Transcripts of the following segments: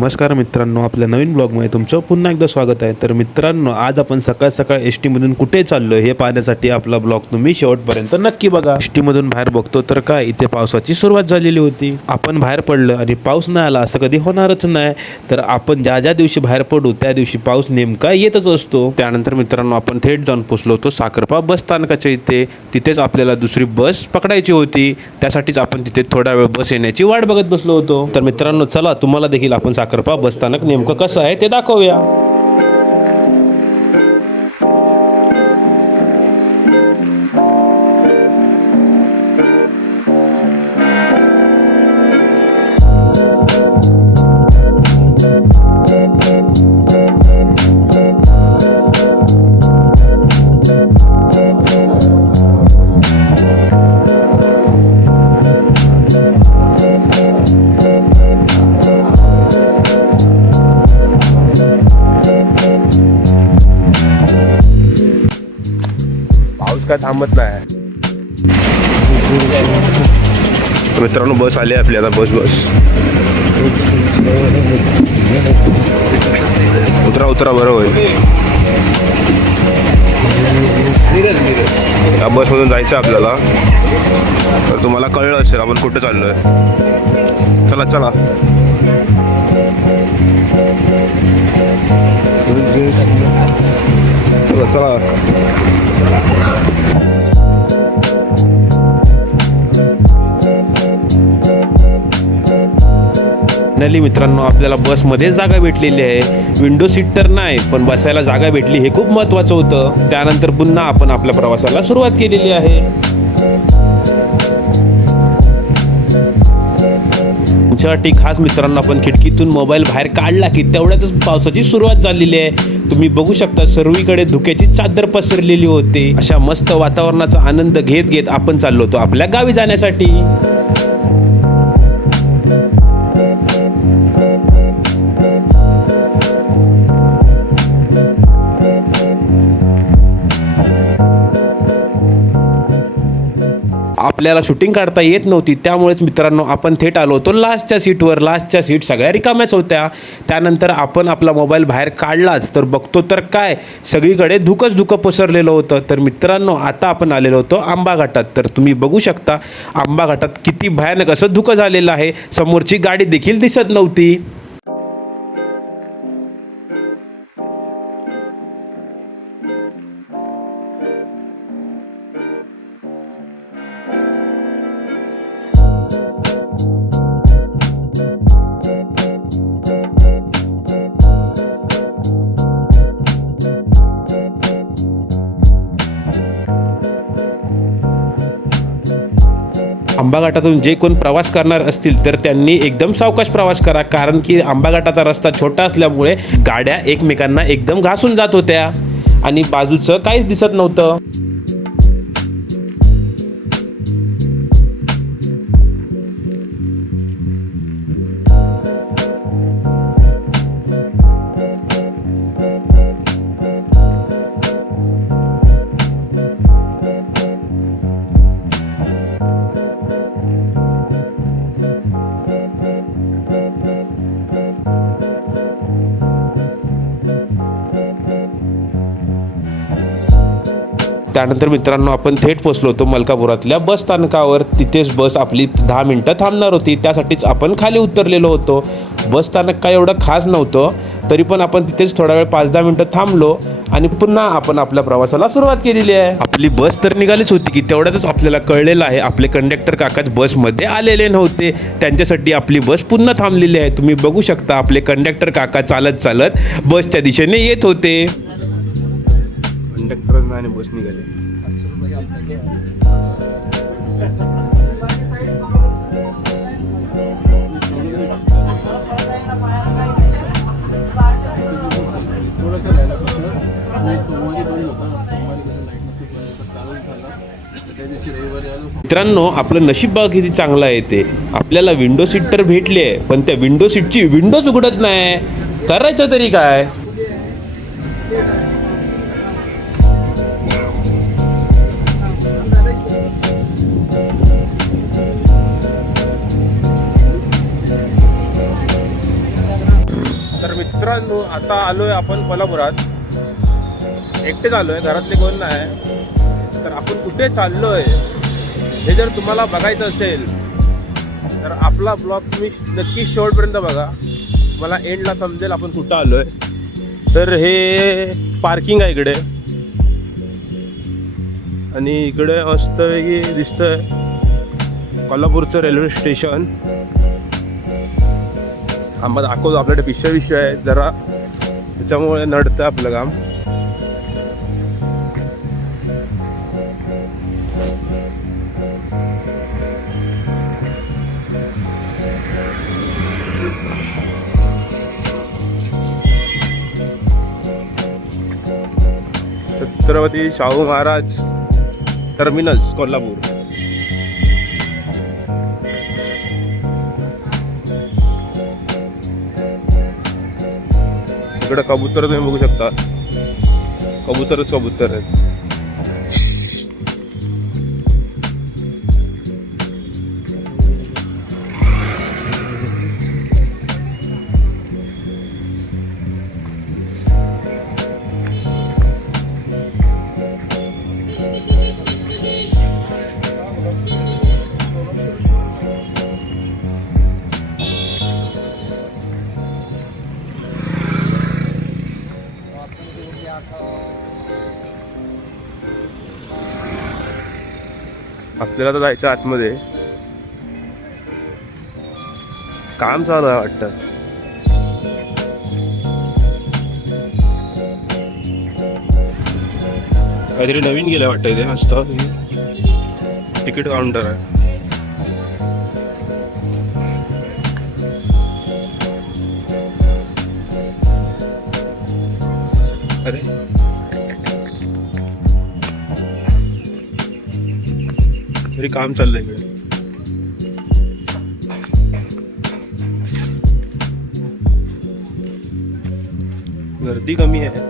नमस्कार मित्रांनो, आपल्या नवीन ब्लॉगमध्ये तुमचं पुन्हा एकदा स्वागत आहे. तर मित्रांनो, आज आपण सकाळ सकाळ एस टीमधून कुठे चाललो हे पाहण्यासाठी आपला ब्लॉग तुम्ही शेवटपर्यंत नक्की बघा. एस टीमधून बाहेर बघतो तर काय इथे पावसाची सुरुवात झालेली होती. आपण बाहेर पडलं आणि पाऊस नाही आला असं कधी होणारच नाही. तर आपण ज्या ज्या दिवशी बाहेर पडू त्या दिवशी पाऊस नेमका येतच असतो. त्यानंतर मित्रांनो, आपण थेट जाऊन पोहोचलो होतो साखरपा बस स्थानकाच्या इथे. तिथेच आपल्याला दुसरी बस पकडायची होती. त्यासाठीच आपण तिथे थोडा वेळ बस येण्याची वाट बघत बसलो होतो. तर मित्रांनो, चला तुम्हाला देखील आपण साखरपा बस स्थानक नेमकं कसं आहे ते दाखवूया. काय थांबत नाही. मित्रांनो, बस आली आपली आता. बस उतरा बरं होईल. या बसमधून जायचं आपल्याला. तर तुम्हाला कळलं असेल आपण कुठे चाललोय. चला चला. चला. फायनली मित्रांनो, आपल्याला बसमध्ये जागा भेटलेली आहे. विंडो सीट तर नाही, पण बसायला जागा भेटली हे खूप महत्त्वाचं होतं. त्यानंतर पुन्हा आपण आपल्या प्रवासाला सुरुवात केलेली आहे. तुमच्यासाठी खास मित्रांनो, आपण खिडकीतून मोबाईल बाहेर काढला की तेवढ्यातच पावसाची सुरुवात झालेली आहे. तुम्ही बघू शकता सर्वीकडे धुक्याची चादर पसरलेली होती. अशा मस्त वातावरणाचा आनंद घेत घेत आपण चाललो होतो आपल्या गावी जाण्यासाठी. आपल्याला शूटिंग काढता येत नव्हती, त्यामुळेच मित्रांनो आपण थेट आलो होतो लास्टच्या सीटवर. लास्टच्या सीट सगळ्या रिकाम्याच होत्या. त्यानंतर आपण आपला मोबाईल बाहेर काढलाच तर बघतो तर काय सगळीकडे धुकं पसरलेलं होतं. तर मित्रांनो, आता आपण आलेलो होतो आंबा घाटात. तर तुम्ही बघू शकता आंबा घाटात किती भयानक असं धुकं झालेलं आहे. समोरची गाडी देखील दिसत नव्हती. आंबा घाटातून जे कोण प्रवास करणार असतील तर त्यांनी एकदम सावकाश प्रवास करा, कारण की आंबा घाटाचा रस्ता छोटा असल्यामुळे गाड्या एकमेकांना एकदम घासून जात होत्या आणि बाजूचं काहीच दिसत नव्हतं. त्यानंतर मित्रांनो, आपण थेट पोहोचलो होतो मलकापुरातल्या बस स्थानकावर. तिथेच बस आपली 10 मिनिटं थांबणार होती. त्यासाठीच आपण खाली उतरलेलो होतो. बस स्थानक काय एवढं खास नव्हतं, तरी पण आपण तिथेच थोडा वेळ 5-10 मिनिटं थांबलो आणि पुन्हा आपण आपल्या प्रवासाला सुरुवात केलेली आहे. आपली बस तर निघालीच होती की तेवढ्यातच आपल्याला कळलेलं आहे आपले कंडक्टर काकाच बसमध्ये आलेले नव्हते. त्यांच्यासाठी आपली बस पुन्हा थांबलेली आहे. तुम्ही बघू शकता आपले कंडक्टर काका चालत चालत बसच्या दिशेने येत होते. कंडक्टर आणि बस निघाले. मित्रांनो, आपलं नशीब बघा किती चांगलं आहे ते. आपल्याला विंडो सीट तर भेटली आहे, पण त्या विंडो सीटची विंडोच उघडत नाही. करायचं तरी काय. तर मित्रांनो आता आलोय आपण कोल्हापुरात. एकटेच आलोय, घरातले कोण नाही. तर आपण कुठे चाललोय हे जर तुम्हाला बघायचं असेल तर आपला ब्लॉग तुम्ही नक्की शेवटपर्यंत बघा. मला एंडला समजेल आपण कुठं आलोय. तर हे पार्किंग आहे इकडे आणि इकडे मस्तपैकी दिसतंय कोल्हापूरचं रेल्वे स्टेशन. आम्हाला दाखवतो आपल्याकडे विषय आहे जरा, त्याच्यामुळे नडतं आपलं काम. छत्रपती शाहू महाराज टर्मिनल्स कोल्हापूर. इकडे कबूतर तुम्ही बघू शकता, कबूतरच कबूतर आहेत. आपल्याला तर जायचं आतमध्ये, काम चालू आहे वाटतं. काहीतरी नवीन गेलं वाटतं इथे. मस्त तिकीट काउंटर आहे. अरे तरी काम चाललंय इकडे. गर्दी कमी आहे.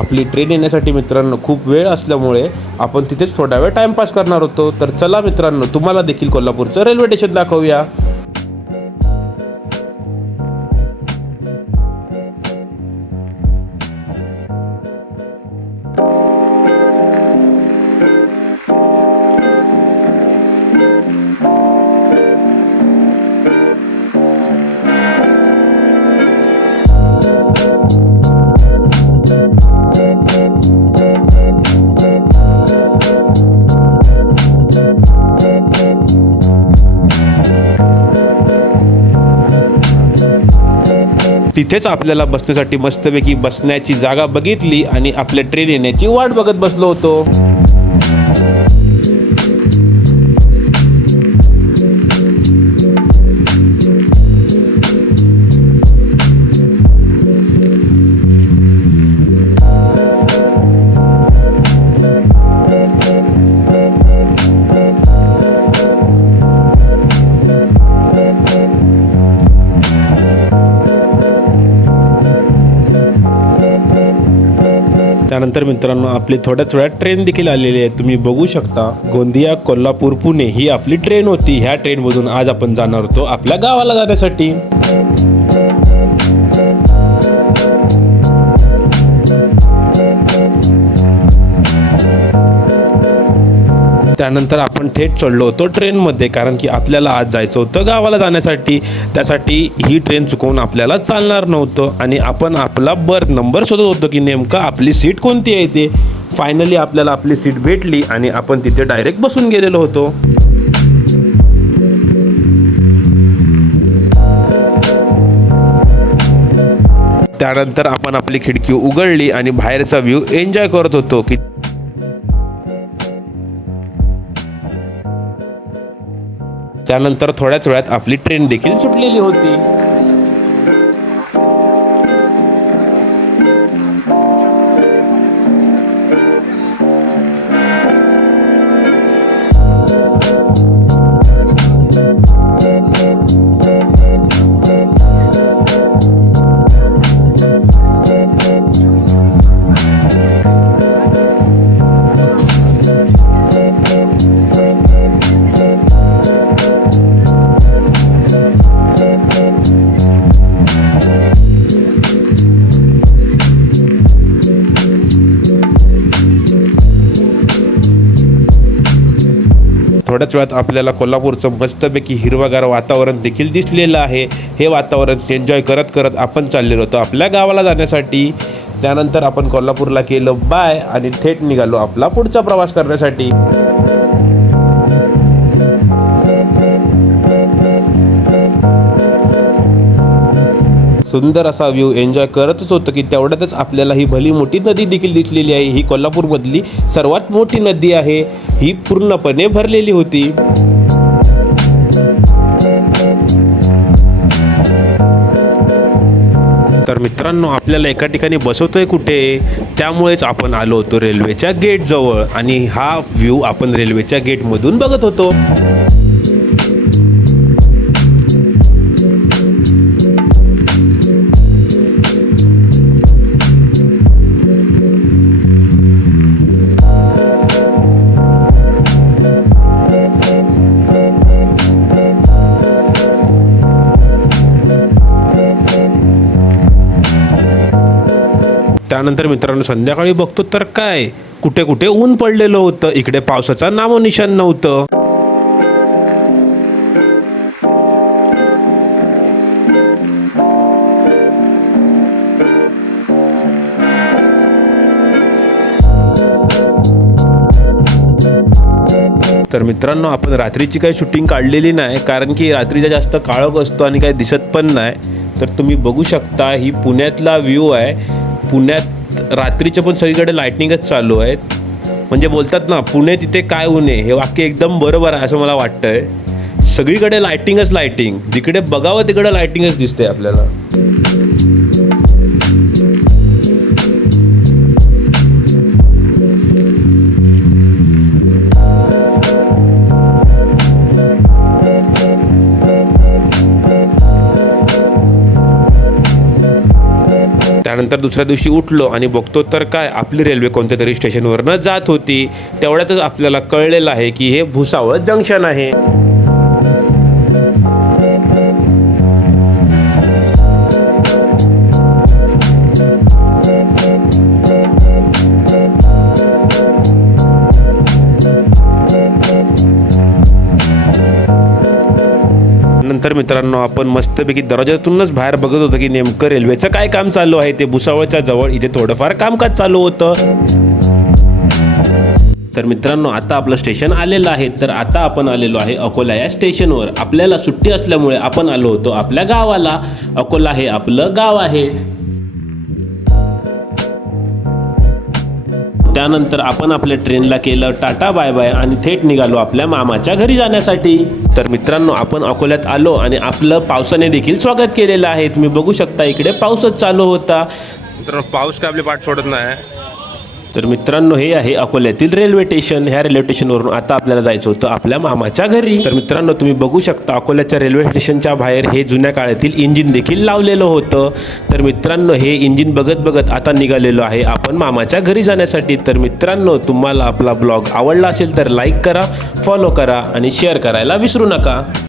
आपली ट्रेन येण्यासाठी मित्रांनो खूप वेळ असल्यामुळे आपण तिथेच थोडा वेळ टाइमपास करणार होतो. तर चला मित्रांनो, तुम्हाला देखील कोल्हापूरचं रेल्वे स्टेशन दाखवूया. तिथेच आपल्याला बसण्यासाठी मस्तपैकी बसण्याची जागा बघितली आणि आपल्या ट्रेन येण्याची वाट बघत बसलो होतो. त्यानंतर मित्रांनो आपली थोड्याच वेळात ट्रेन देखील आलेली आहे. तुम्ही बघू शकता गोंदिया कोल्हापूर पुणे ही आपली ट्रेन होती. ह्या ट्रेनमधून आज आपण जाणार होतो आपल्या गावाला जाण्यासाठी. त्यानंतर आपण थेट चढलो होतो ट्रेनमध्ये, कारण की आपल्याला आज जायचं होतं गावाला जाण्यासाठी. त्यासाठी ही ट्रेन चुकवून आपल्याला चालणार नव्हतं आणि आपण आपला बर्थ नंबर शोधत होतो की नेमका आपली सीट कोणती आहे ते. फायनली आपल्याला आपली सीट भेटली आणि आपण तिथे डायरेक्ट बसून गेलेलो होतो. त्यानंतर आपण आपली खिडकी उघडली आणि बाहेरचा व्ह्यू एन्जॉय करत होतो की त्यानंतर थोड्याच वेळात आपली ट्रेन देखील सुटलेली होती. थोड्याच वेळात आपल्याला कोल्हापूरचं मस्तपैकी हिरवागार वातावरण देखील दिसलेलं आहे. हे वातावरण एन्जॉय करत करत आपण चाललेलो होतो आपल्या गावाला जाण्यासाठी. त्यानंतर आपण कोल्हापूरला केलं बाय आणि थेट निघालो आपला पुढचा प्रवास करण्यासाठी. सुंदर असा व्ह्यू एन्जॉय करतच होतं की तेवढ्यातच आपल्याला ही भली मोठी नदी देखील दिसलेली आहे. ही कोल्हापूरमधली सर्वात मोठी नदी आहे. ही पूर्णपणे भरलेली होती. तर मित्रांनो आपल्याला एका ठिकाणी बसवतोय कुठे, त्यामुळेच आपण आलो होतो रेल्वेच्या गेट जवळ आणि हा व्ह्यू आपण रेल्वेच्या गेटमधून बघत होतो. त्यानंतर मित्रांनो संध्याकाळी बघतो तर काय कुठे कुठे ऊन पडलेलं होतं. इकडे पावसाचा नामोनिशाण नव्हतं. तर मित्रांनो आपण रात्रीची काही शूटिंग काढलेली नाही, कारण की रात्रीचा जास्त काळोख असतो आणि काही दिसत पण नाही. तर तुम्ही बघू शकता ही पुण्यातला व्ह्यू आहे. पुण्यात रात्रीचे पण सगळीकडे लाईटिंगच चालू आहेत. म्हणजे बोलतात ना पुणे तिथे काय उने, हे वाक्य एकदम बरोबर आहे असं मला वाटतंय. सगळीकडे लाईटिंगच लाईटिंग, जिकडे बघावं तिकडे लाईटिंगच दिसते आपल्याला. त्यानंतर दुसऱ्या दिवशी उठलो आणि बघतो तर काय आपली रेल्वे कोणत्या तरी स्टेशनवरनं जात होती. तेवढ्यातच आपल्याला कळलेलं आहे की हे भुसावळ जंक्शन आहे. नंतर मित्रांनो आपण मस्तपैकी दरवाजातूनच बाहेर बघत होतो की नेमकं रेल्वेचं काय काम चालू आहे. ते भुसावळच्या जवळ इथे थोडंफार कामकाज चालू होतं. तर मित्रांनो आता आपलं स्टेशन आलेलं आहे. तर आता आपण आलेलो आहे अकोला या स्टेशनवर. आपल्याला सुट्टी असल्यामुळे आपण आलो होतो आपल्या गावाला. अकोला हे आपलं गाव आहे. त्यानंतर आपण आपल्या ट्रेनला केलं टाटा बाय बाय आणि थेट निघालो आपल्या मामाच्या घरी जाण्यासाठी. तर मित्रांनो आपण अकोल्यात आलो आणि आपलं पावसाने देखील स्वागत केलेलं आहे. तुम्ही बघू शकता इकडे पाऊसच चालू होता. मित्रांनो पाऊस काय आपली पाठ सोडत नाही. तर मित्रांनो हे आहे अकोल्यातील रेल्वे स्टेशन. ह्या रेल्वे स्टेशनवरून आता आपल्याला जायचं होतं आपल्या मामाच्या घरी. तर मित्रांनो तुम्ही बघू शकता अकोल्याच्या रेल्वे स्टेशनच्या बाहेर हे जुन्या काळातील इंजिन देखील लावलेलं होतं. तर मित्रांनो हे इंजिन बघत बघत आता निघालेलो आहे आपण मामाच्या घरी जाण्यासाठी. तर मित्रांनो तुम्हाला आपला ब्लॉग आवडला असेल तर लाईक करा, फॉलो करा आणि शेअर करायला विसरू नका.